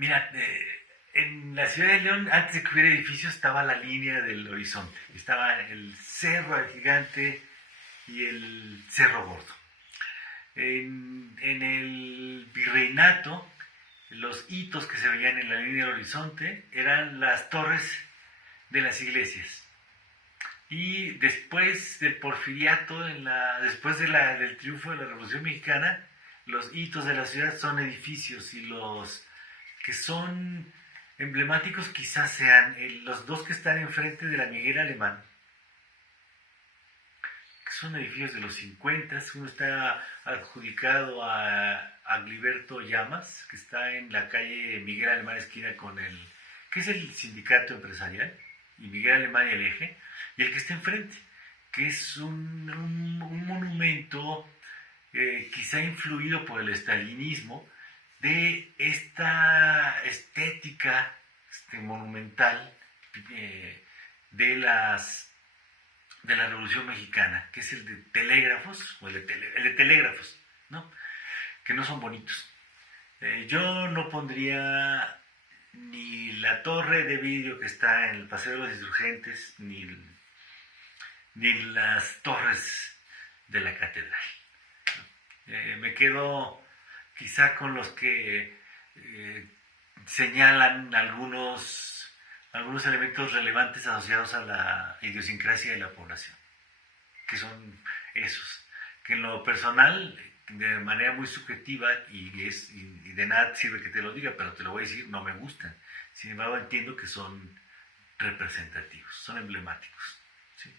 Mira, en la ciudad de León, antes de que hubiera edificios, estaba la línea del horizonte. Estaba el Cerro el Gigante y el Cerro Gordo. En el virreinato, los hitos que se veían en la línea del horizonte eran las torres de las iglesias. Y después del porfiriato, después del triunfo de la Revolución Mexicana, los hitos de la ciudad son edificios, y los que son emblemáticos quizás sean los dos que están enfrente de la Miguel Alemán, que son edificios de los 50. Uno está adjudicado a Agliberto Llamas, que está en la calle Miguel Alemán, esquina con que es el sindicato empresarial, y Miguel Alemán y el Eje, y el que está enfrente, que es un monumento quizá influido por el estalinismo, de esta estética monumental de la Revolución Mexicana, que es el de telégrafos, o el de telégrafos, ¿no? Que no son bonitos. Yo no pondría ni la torre de vidrio que está en el Paseo de los Insurgentes, ni las torres de la catedral. Me quedo quizá con los que señalan algunos elementos relevantes asociados a la idiosincrasia de la población, que son esos, que en lo personal, de manera muy subjetiva, y de nada sirve que te lo diga, pero te lo voy a decir, no me gustan. Sin embargo, entiendo que son representativos, son emblemáticos. ¿Sí?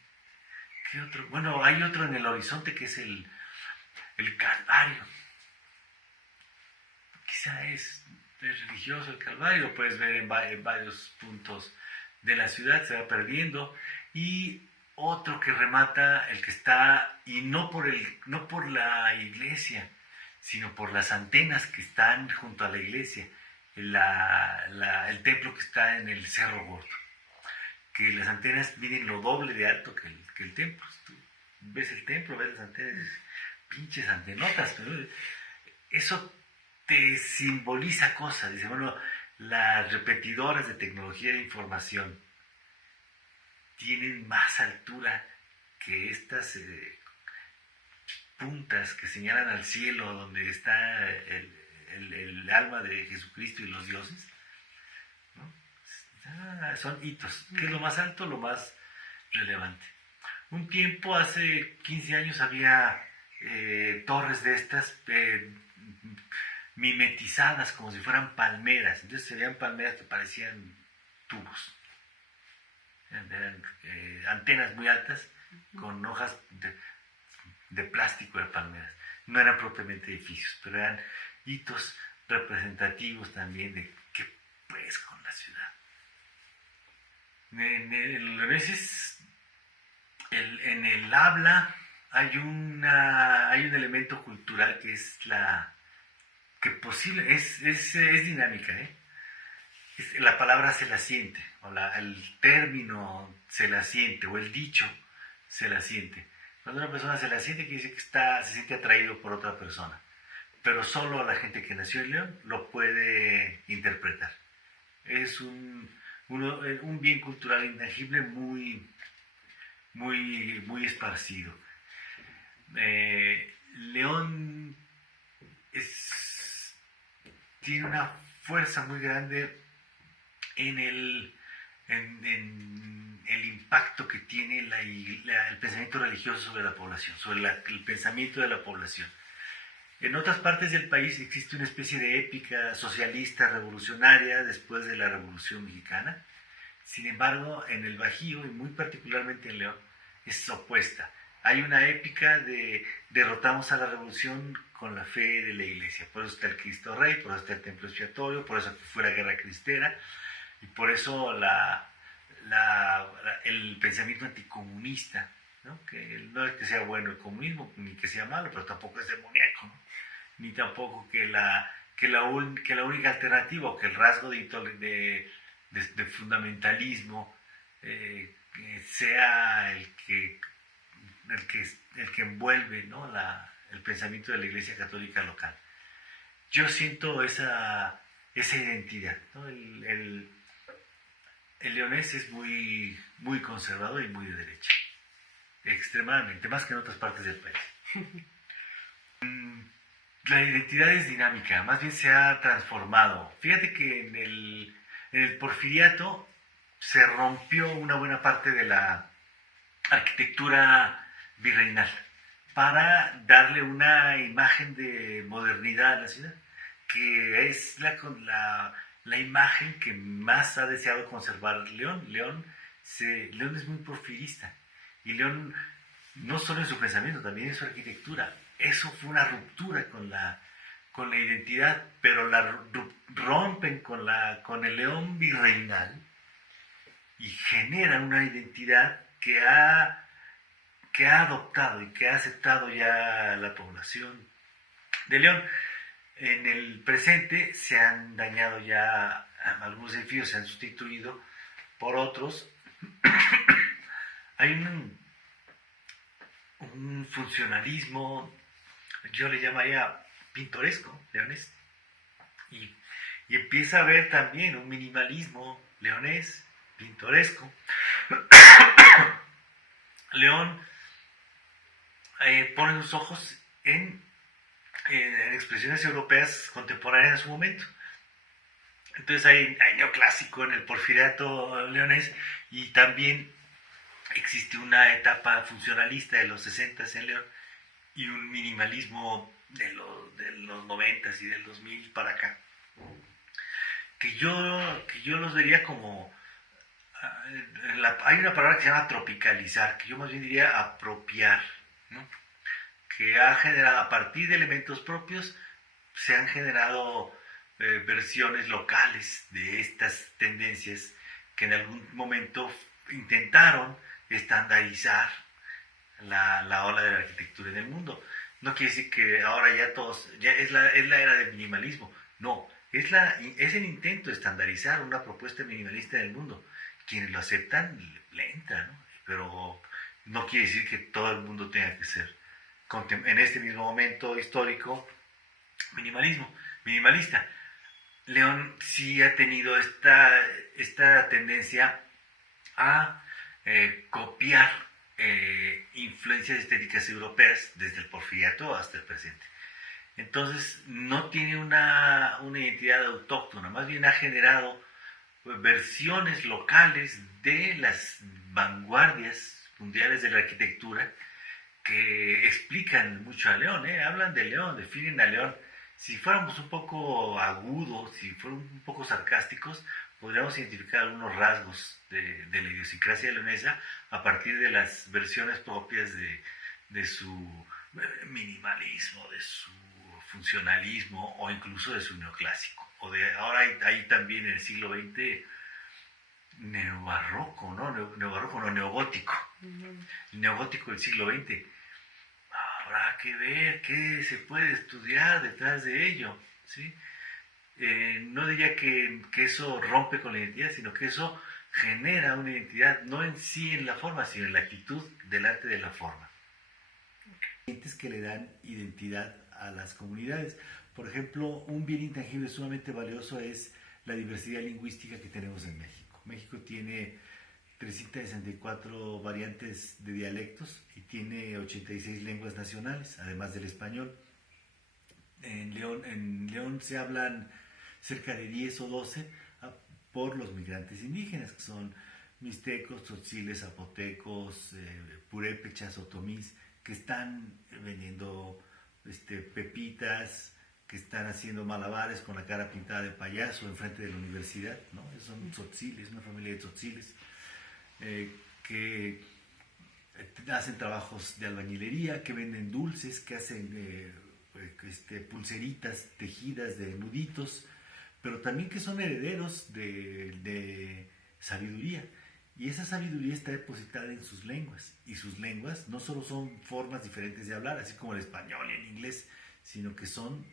¿Qué otro? Bueno, hay otro en el horizonte que es el Calvario. Quizá es religioso el Calvario, lo puedes ver en varios puntos de la ciudad, se va perdiendo. Y otro que remata, el que está, y no por la iglesia, sino por las antenas que están junto a la iglesia, el templo que está en el Cerro Gordo, que las antenas miden lo doble de alto que el templo. Tú ves el templo, ves las antenas, pinches antenotas, pero eso te simboliza cosas. Dice, bueno, las repetidoras de tecnología de información tienen más altura que estas puntas que señalan al cielo, donde está el alma de Jesucristo y los dioses, ¿no? Son hitos. ¿Qué es lo más alto? Lo más relevante. Un tiempo, hace 15 años, había torres de estas mimetizadas como si fueran palmeras. Entonces se veían palmeras que parecían tubos. Eran antenas muy altas con hojas de plástico de palmeras. No eran propiamente edificios, pero eran hitos representativos también de qué pues con la ciudad. A veces en el habla hay un elemento cultural que es es dinámica, la palabra se la siente, o el término se la siente, o el dicho se la siente. Cuando una persona se la siente, quiere decir que se siente atraído por otra persona, pero solo la gente que nació en León lo puede interpretar. Es un bien cultural intangible muy, muy, muy esparcido. León tiene una fuerza muy grande en el impacto que tiene el pensamiento religioso sobre la población, sobre el pensamiento de la población. En otras partes del país existe una especie de épica socialista revolucionaria después de la Revolución Mexicana. Sin embargo, en el Bajío, y muy particularmente en León, es opuesta. Hay una épica de derrotamos a la revolución con la fe de la iglesia. Por eso está el Cristo Rey, por eso está el templo expiatorio, por eso fue la guerra cristera, y por eso el pensamiento anticomunista, ¿no? Que no es que sea bueno el comunismo, ni que sea malo, pero tampoco es demoníaco, ¿no? Ni tampoco que la única alternativa, o que el rasgo de fundamentalismo sea el que envuelve, ¿no? el pensamiento de la Iglesia Católica local. Yo siento esa esa identidad, ¿no? El leonés es muy, muy conservador y muy de derecha, extremadamente, más que en otras partes del país. La identidad es dinámica, más bien se ha transformado. Fíjate que en el porfiriato se rompió una buena parte de la arquitectura virreinal para darle una imagen de modernidad a la ciudad, que es la imagen que más ha deseado conservar León. León es muy porfirista, y León no solo en su pensamiento, también en su arquitectura. Eso fue una ruptura con la identidad, pero rompen con el León virreinal y generan una identidad que ha adoptado y que ha aceptado ya la población de León. En el presente se han dañado ya algunos edificios, se han sustituido por otros. Hay un funcionalismo, yo le llamaría pintoresco, leonés, y empieza a haber también un minimalismo leonés, pintoresco. León pone los ojos en expresiones europeas contemporáneas de su momento. Entonces hay neoclásico en el porfiriato leonés, y también existe una etapa funcionalista de los 60 en León y un minimalismo de los 90 y del 2000 para acá, que yo los vería como hay una palabra que se llama tropicalizar, que yo más bien diría apropiar, ¿no? Que ha generado, a partir de elementos propios, se han generado versiones locales de estas tendencias que en algún momento intentaron estandarizar la ola de la arquitectura en el mundo. No quiere decir que ahora ya todos, ya es la era del minimalismo. No, es el intento de estandarizar una propuesta minimalista en el mundo. Quienes lo aceptan le entran, ¿no? Pero no quiere decir que todo el mundo tenga que ser en este mismo momento histórico minimalista. León sí ha tenido esta tendencia a copiar influencias estéticas europeas desde el porfiriato hasta el presente. Entonces no tiene una identidad autóctona, más bien ha generado versiones locales de las vanguardias mundiales de la arquitectura que explican mucho a León, hablan de León, definen a León. Si fuéramos un poco agudos, si fuéramos un poco sarcásticos, podríamos identificar algunos rasgos de la idiosincrasia leonesa a partir de las versiones propias de su minimalismo, de su funcionalismo o incluso de su neoclásico. Ahora hay también en el siglo XX neobarroco, ¿no? Neogótico. El neogótico del siglo XX. Habrá que ver qué se puede estudiar detrás de ello, ¿sí? No diría que eso rompe con la identidad, sino que eso genera una identidad, no en sí en la forma, sino en la actitud delante de la forma. Que le dan identidad a las comunidades. Por ejemplo, un bien intangible sumamente valioso es la diversidad lingüística que tenemos en México. México tiene 364 variantes de dialectos y tiene 86 lenguas nacionales, además del español. En León se hablan cerca de 10 o 12 por los migrantes indígenas, que son mixtecos, tzotziles, zapotecos, purépechas, otomís, que están vendiendo pepitas, que están haciendo malabares con la cara pintada de payaso enfrente de la universidad, ¿no? Son tzotziles, una familia de tzotziles, que hacen trabajos de albañilería, que venden dulces, que hacen pulseritas tejidas de nuditos, pero también que son herederos de sabiduría. Y esa sabiduría está depositada en sus lenguas. Y sus lenguas no solo son formas diferentes de hablar, así como el español y el inglés, sino que son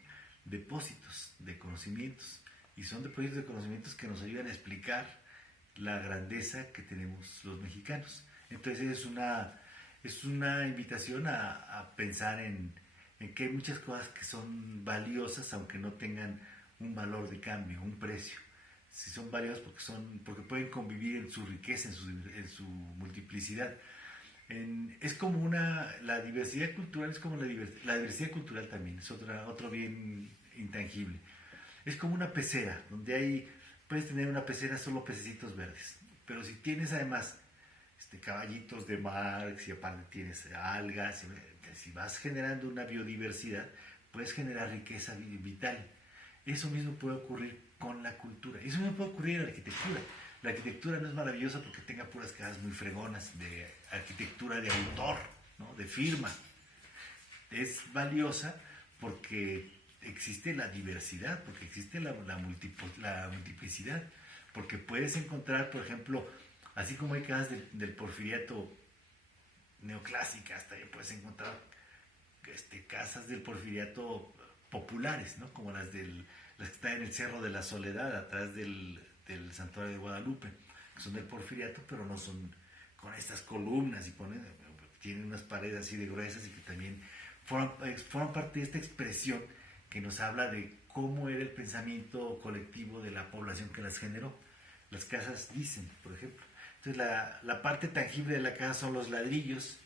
depósitos de conocimientos. Y son depósitos de conocimientos que nos ayudan a explicar la grandeza que tenemos los mexicanos. Entonces es una invitación a pensar en que hay muchas cosas que son valiosas, aunque no tengan un valor de cambio, un precio. Si son variados porque pueden convivir en su riqueza, en su multiplicidad. Es como la diversidad cultural es como la diversidad cultural también, es otro bien intangible. Es como una pecera, donde puedes tener una pecera solo pececitos verdes, pero si tienes además caballitos de mar, si aparte tienes algas, si vas generando una biodiversidad, puedes generar riqueza vital. Eso mismo puede ocurrir con la cultura, eso mismo puede ocurrir en la arquitectura. La arquitectura no es maravillosa porque tenga puras casas muy fregonas de arquitectura de autor, ¿no? De firma. Es valiosa porque existe la diversidad, porque existe la multiplicidad, porque puedes encontrar, por ejemplo, así como hay casas del porfiriato neoclásicas, también puedes encontrar casas del porfiriato populares, ¿no? Como las que están en el Cerro de la Soledad, atrás del Santuario de Guadalupe, que son del porfiriato, pero no son con estas columnas tienen unas paredes así de gruesas y que también forman parte de esta expresión que nos habla de cómo era el pensamiento colectivo de la población que las generó. Las casas dicen, por ejemplo. Entonces la parte tangible de la casa son los ladrillos,